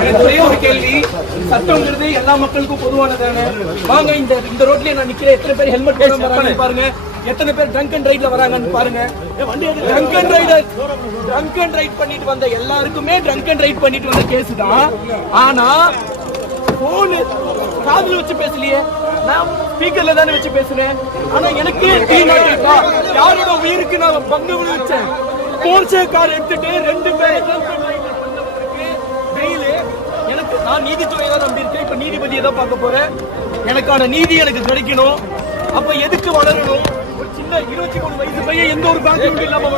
எனக்கு ஒரே ஒரு கேள்வி, சட்டம்ங்கிறது எல்லா மக்களுக்கும் பொதுவானதானே? வாங்க இந்த ரோட்லயே நான் நிக்கிறேன், எத்தனை பேர் ஹெல்மெட் போடாம வராங்கன்னு பாருங்க, எத்தனை பேர் ட்ரங்க் அண்ட் ரைட்ல வராங்கன்னு பாருங்க. ட்ரங்க் அண்ட் ரைட் பண்ணிட்டு வந்த எல்லாருக்குமே ட்ரங்க் அண்ட் ரைட் பண்ணிட்டு வந்த கேஸ் தான். ஆனா போன் காதுல வச்சு பேசலையே, நான் ஸ்பீக்கர்ல தானே வச்சு பேசுறேன். ஆனா எனக்கு யாரோட உயிருக்கு நான் பங்கு விழுச்சேன். போர்ச்சே கார் எடுத்துட்டு 2 பேர் எனக்கு, நான் நீதித்துறையை தான் நம்பி இருக்கேன். இப்ப நீதிபதியை தான் பார்க்க போறேன். எனக்கான நீதி எனக்கு கிடைக்கணும். அப்ப எதுக்கு வளரணும்? ஒரு சின்ன 23 வயசு பையன் எந்த ஒரு பேங்க் இல்லாம